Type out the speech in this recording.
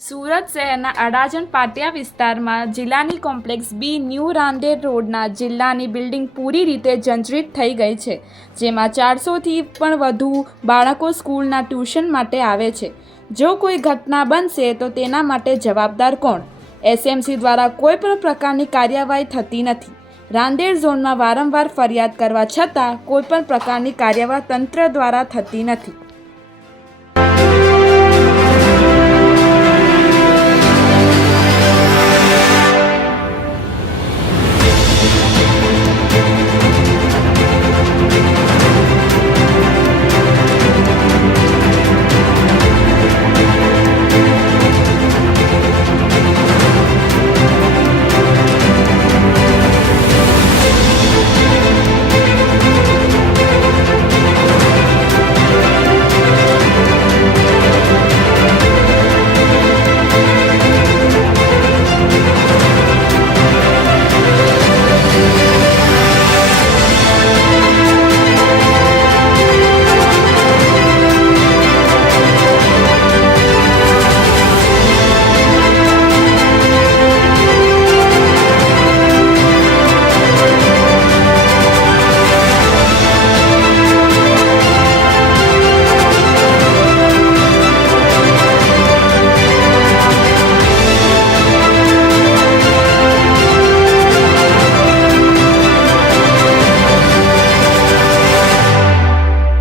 સુરત શહેરના અડાજણ પાટિયા વિસ્તારમાં જિલ્લાની કોમ્પ્લેક્સ બી ન્યૂ રાંદેર રોડના જિલ્લાની બિલ્ડિંગ પૂરી રીતે જર્જરિત થઈ ગઈ છે, જેમાં 400થી પણ વધુ બાળકો સ્કૂલના ટ્યુશન માટે આવે છે। જો કોઈ ઘટના બનશે તો તેના માટે જવાબદાર કોણ? એસએમસી દ્વારા કોઈ પણ પ્રકારની કાર્યવાહી થતી નથી। રાંદેર ઝોનમાં વારંવાર ફરિયાદ કરવા છતાં કોઈ પણ પ્રકારની કાર્યવાહી તંત્ર દ્વારા થતી નથી।